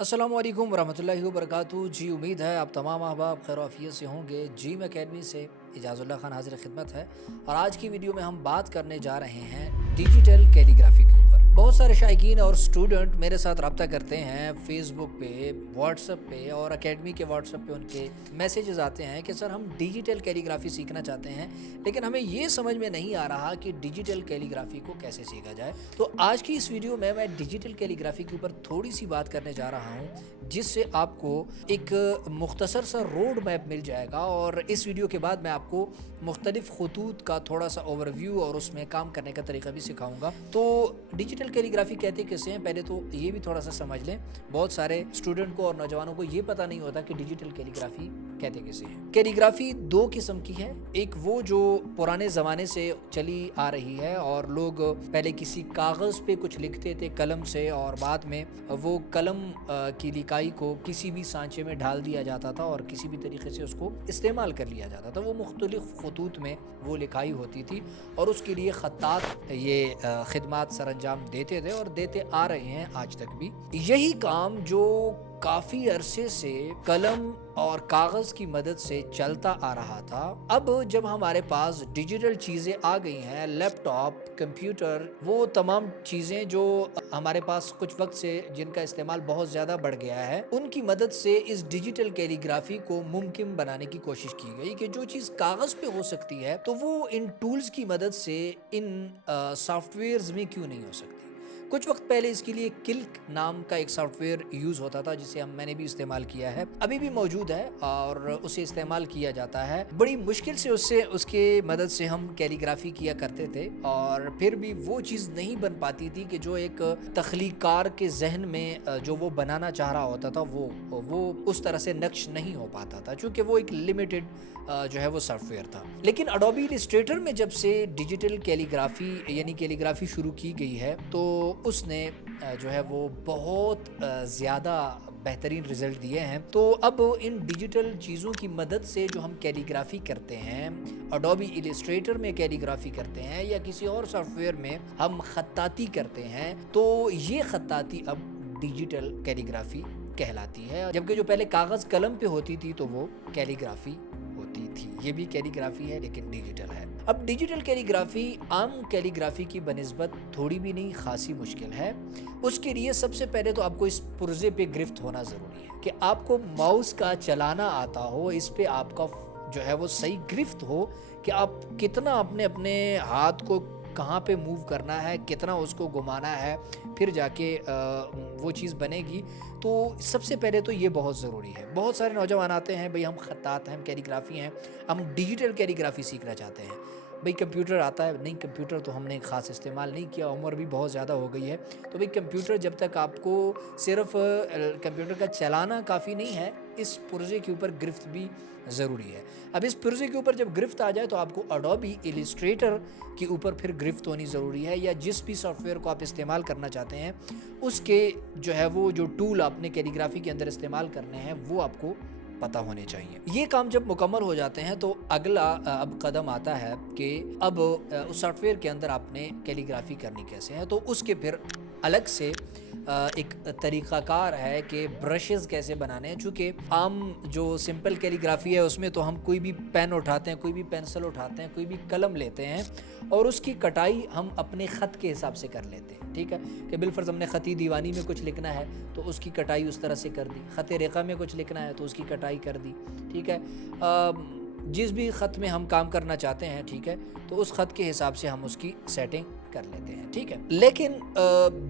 अस्सलाम वालेकुम वरहमतुल्लाहि वबरकातुहू। जी उम्मीद है आप तमाम अहबाब खैर आफियत से होंगे। जीम एकेडमी से इजाज़ुल्लाह खान हाजिर खिदमत है और आज की वीडियो में हम बात करने जा रहे हैं डिजिटल कैलीग्राफी के ऊपर। बहुत सारे शायकीन और स्टूडेंट मेरे साथ रब्ता करते हैं फेसबुक पे, व्हाट्सएप पे और एकेडमी के व्हाट्सएप पे उनके मैसेजेस आते हैं कि सर हम डिजिटल कैलीग्राफी सीखना चाहते हैं लेकिन हमें ये समझ में नहीं आ रहा कि डिजिटल कैलीग्राफी को कैसे सीखा जाए। तो आज की इस वीडियो में मैं डिजिटल कैलीग्राफी के ऊपर थोड़ी सी बात करने जा रहा हूँ जिससे आपको एक मुख्तसर सा रोड मैप मिल जाएगा और इस वीडियो के बाद मैं आपको मुख्तलिफ खतूत का थोड़ा सा ओवरव्यू और उसमें काम करने का तरीका भी सिखाऊंगा। तो डिजिटल कैलीग्राफी कहते किसे हैं, पहले तो ये भी थोड़ा सा समझ लें। बहुत सारे स्टूडेंट को और नौजवानों को ये पता नहीं होता कि डिजिटल कैलीग्राफी कहते किसे हैं। कैलीग्राफी दो किस्म की है, एक वो जो पुराने ज़माने से चली आ रही है और लोग पहले किसी कागज़ पे कुछ लिखते थे कलम से और बाद में वो कलम की लिखाई को किसी भी सांचे में ढाल दिया जाता था और किसी भी तरीके से उसको इस्तेमाल कर लिया जाता था। वो मुख्तलिफ खतूत में वो लिखाई होती थी और उसके लिए खत्तात ये खिदमात सरअंजाम देते थे और देते आ रहे हैं आज तक भी। यही काम जो काफ़ी अरसे से कलम और कागज़ की मदद से चलता आ रहा था, अब जब हमारे पास डिजिटल चीज़ें आ गई हैं, लैपटॉप, कंप्यूटर, वो तमाम चीज़ें जो हमारे पास कुछ वक्त से जिनका इस्तेमाल बहुत ज़्यादा बढ़ गया है, उनकी मदद से इस डिजिटल कैलीग्राफी को मुमकिन बनाने की कोशिश की गई कि जो चीज़ कागज़ पे हो सकती है तो वो इन टूल्स की मदद से इन सॉफ्टवेयर्स में क्यों नहीं हो सकती। कुछ वक्त पहले इसके लिए किल्क नाम का एक सॉफ्टवेयर यूज़ होता था जिसे मैंने भी इस्तेमाल किया है, अभी भी मौजूद है और उसे इस्तेमाल किया जाता है। बड़ी मुश्किल से उसके मदद से हम कैलीग्राफी किया करते थे और फिर भी वो चीज़ नहीं बन पाती थी कि जो एक तख्लीकार के जहन में जो वो बनाना चाह रहा होता था वो उस तरह से नक्श नहीं हो पाता था क्योंकि वो एक लिमिटेड जो है वो सॉफ्टवेयर था। लेकिन एडोबी इलस्ट्रेटर में जब से डिजिटल कैलीग्राफी यानी कैलीग्राफी शुरू की गई है तो उसने जो है वो बहुत ज़्यादा बेहतरीन रिज़ल्ट दिए हैं। तो अब इन डिजिटल चीज़ों की मदद से जो हम कैलीग्राफी करते हैं, एडोबी इलस्ट्रेटर में कैलीग्राफी करते हैं या किसी और सॉफ्टवेयर में हम खत्ताती करते हैं, तो ये खत्ताती अब डिजिटल कैलीग्राफी कहलाती है। जबकि जो पहले कागज़ कलम पे होती थी तो वो कैलीग्राफी होती थी। ये भी कैलीग्राफी है लेकिन डिजिटल है। अब डिजिटल कैलीग्राफी आम कैलीग्राफी की बनिस्बत थोड़ी भी नहीं खासी मुश्किल है। उसके लिए सबसे पहले तो आपको इस पुर्जे पे गिरफ्त होना ज़रूरी है कि आपको माउस का चलाना आता हो, इस पे आपका जो है वो सही गिरफ्त हो कि आप कितना अपने हाथ को कहाँ पे मूव करना है, कितना उसको घुमाना है, फिर जाके वो चीज़ बनेगी। तो सबसे पहले तो ये बहुत ज़रूरी है। बहुत सारे नौजवान आते हैं, भाई हम खत्तात हैं, हम कैलीग्राफी हैं, हम डिजिटल कैलीग्राफी सीखना चाहते हैं। भाई कंप्यूटर आता है? नहीं, कंप्यूटर तो हमने ख़ास इस्तेमाल नहीं किया, उम्र भी बहुत ज़्यादा हो गई है। तो भाई कंप्यूटर जब तक आपको सिर्फ कंप्यूटर का चलाना काफ़ी नहीं है, इस पुर्जे के ऊपर गिरफ्त भी ज़रूरी है। अब इस पुर्जे के ऊपर जब गिरफ्त आ जाए तो आपको एडोबी इलस्ट्रेटर के ऊपर फिर गिरफ्त होनी ज़रूरी है या जिस भी सॉफ्टवेयर को आप इस्तेमाल करना चाहते हैं उसके जो है वो जो टूल आपने कैलीग्राफी के अंदर इस्तेमाल करने हैं वो आपको पता होने चाहिए। ये काम जब मुकम्मल हो जाते हैं तो अगला अब कदम आता है कि अब उस सॉफ्टवेयर के अंदर आपने कैलीग्राफी करनी कैसे है। तो उसके फिर अलग से एक तरीक़ाकार है कि ब्रशेज़ कैसे बनाने हैं। चूँकि आम जो सिंपल कैलीग्राफी है उसमें तो हम कोई भी पेन उठाते हैं, कोई भी पेंसिल उठाते हैं, कोई भी कलम लेते हैं और उसकी कटाई हम अपने ख़त के हिसाब से कर लेते हैं। ठीक है कि बिलफ़र्ज़ हमने ख़ती दीवानी में कुछ लिखना है तो उसकी कटाई उस तरह से कर दी, ख़त रेखा में कुछ लिखना है तो उसकी कटाई कर दी। ठीक है, जिस भी ख़त में हम काम करना चाहते हैं, ठीक है, तो उस ख़त के हिसाब से हम उसकी सेटिंग कर लेते हैं। ठीक है, लेकिन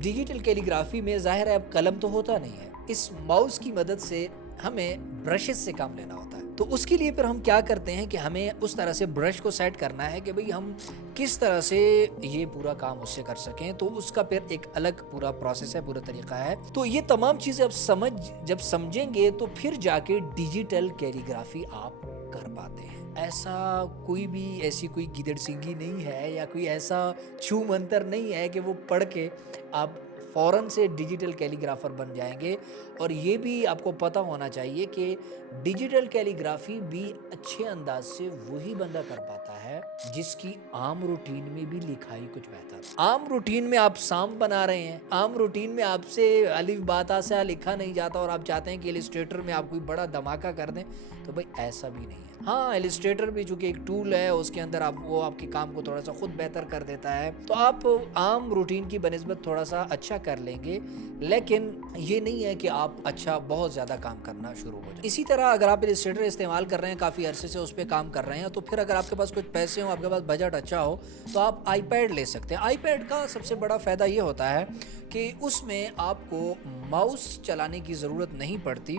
डिजिटल कैलीग्राफी में ज़ाहिर है अब कलम तो होता नहीं है, इस माउस की मदद से हमें ब्रशेस से काम लेना होता है। तो उसके लिए फिर हम क्या करते हैं कि हमें उस तरह से ब्रश को सेट करना है कि भाई हम किस तरह से ये पूरा काम उससे कर सकें। तो उसका फिर एक अलग पूरा प्रोसेस है, पूरा तरीका है। तो ये तमाम चीज़ें अब जब समझेंगे तो फिर जाके डिजिटल कैलीग्राफी आप कर पाते हैं। ऐसा कोई भी ऐसी कोई गिदड़ सिंगी नहीं है या कोई ऐसा छू मंतर नहीं है कि वो पढ़ के आप फ़ौरन से डिजिटल कैलीग्राफर बन जाएंगे। और ये भी आपको पता होना चाहिए कि डिजिटल कैलीग्राफी भी अच्छे अंदाज से वही बंदा कर पाता है जिसकी आम रूटीन में भी लिखाई कुछ बेहतर। आम रूटीन में आप साम बना रहे हैं, आम रूटीन में आपसे अलिफ बाता से लिखा नहीं जाता और आप चाहते हैं कि इलस्ट्रेटर में आप कोई बड़ा धमाका कर दें, तो भाई ऐसा भी नहीं है। हाँ, इलस्ट्रेटर भी चूँकि एक टूल है, उसके अंदर आप वो आपके काम को थोड़ा सा खुद बेहतर कर देता है, तो आप आम रूटीन की बनिस्बत थोड़ा सा अच्छा कर लेंगे, लेकिन ये नहीं है कि आप अच्छा बहुत ज़्यादा काम करना शुरू हो जाए। इसी तरह अगर आप इलस्ट्रेटर इस्तेमाल कर रहे हैं, काफ़ी अरसे से उस पर काम कर रहे हैं, तो फिर अगर आपके पास कुछ पैसे हो, आपके पास बजट अच्छा हो, तो आप आईपैड ले सकते हैं। आईपैड का सबसे बड़ा फ़ायदा ये होता है कि उसमें आपको माउस चलाने की ज़रूरत नहीं पड़ती।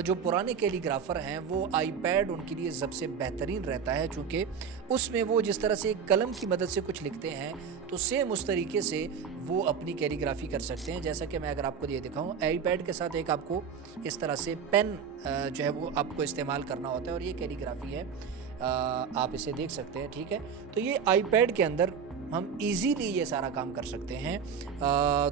जो पुराने कैलीग्राफर हैं वो आईपैड उनके लिए सबसे बेहतरीन रहता है, चूँकि उसमें वो जिस तरह से कलम की मदद से कुछ लिखते हैं तो सेम उस तरीके से वो अपनी कैलीग्राफी कर सकते हैं। जैसा कि मैं अगर आपको ये दिखाऊं, आईपैड के साथ एक आपको इस तरह से पेन जो है वो आपको इस्तेमाल करना होता है, और ये कैलीग्राफी है, आप इसे देख सकते हैं, ठीक है। तो ये आईपैड के अंदर हम इजीली ये सारा काम कर सकते हैं।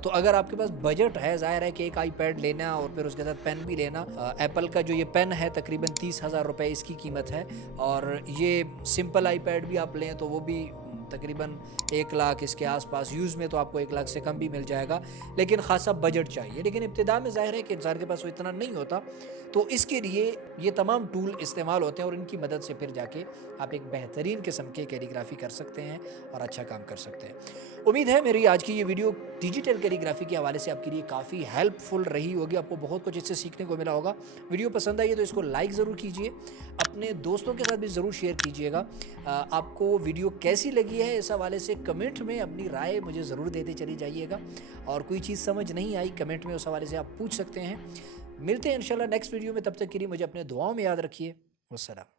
तो अगर आपके पास बजट है, ज़ाहिर है कि एक आईपैड लेना और फिर उसके साथ पेन भी लेना। एप्पल का जो ये पेन है तकरीबन 30,000 रुपये इसकी कीमत है, और ये सिंपल आईपैड भी आप लें तो वो भी तकरीबन 1 लाख इसके आसपास। यूज़ में तो आपको 1 लाख से कम भी मिल जाएगा, लेकिन ख़ासा बजट चाहिए। लेकिन इब्तिदा में ज़ाहिर है कि इंसान के पास वो इतना नहीं होता, तो इसके लिए ये तमाम टूल इस्तेमाल होते हैं और इनकी मदद से फिर जाके आप एक बेहतरीन किस्म के कैलीग्राफी कर सकते हैं और अच्छा काम कर सकते हैं। उम्मीद है मेरी आज की ये वीडियो डिजिटल कैलीग्राफी के हवाले से आपके लिए काफ़ी हेल्पफुल रही होगी, आपको बहुत कुछ इससे सीखने को मिला होगा। वीडियो पसंद आई है तो इसको लाइक ज़रूर कीजिए, अपने दोस्तों के साथ भी ज़रूर शेयर कीजिएगा। आपको वीडियो कैसी लगी है इस हवाले से कमेंट में अपनी राय मुझे ज़रूर देते चली जाइएगा, और कोई चीज़ समझ नहीं आई कमेंट में उस हवाले से आप पूछ सकते हैं। मिलते हैं इंशाल्लाह नेक्स्ट वीडियो में, तब तक के लिए मुझे अपने दुआओं में याद रखिए। वस्सलाम।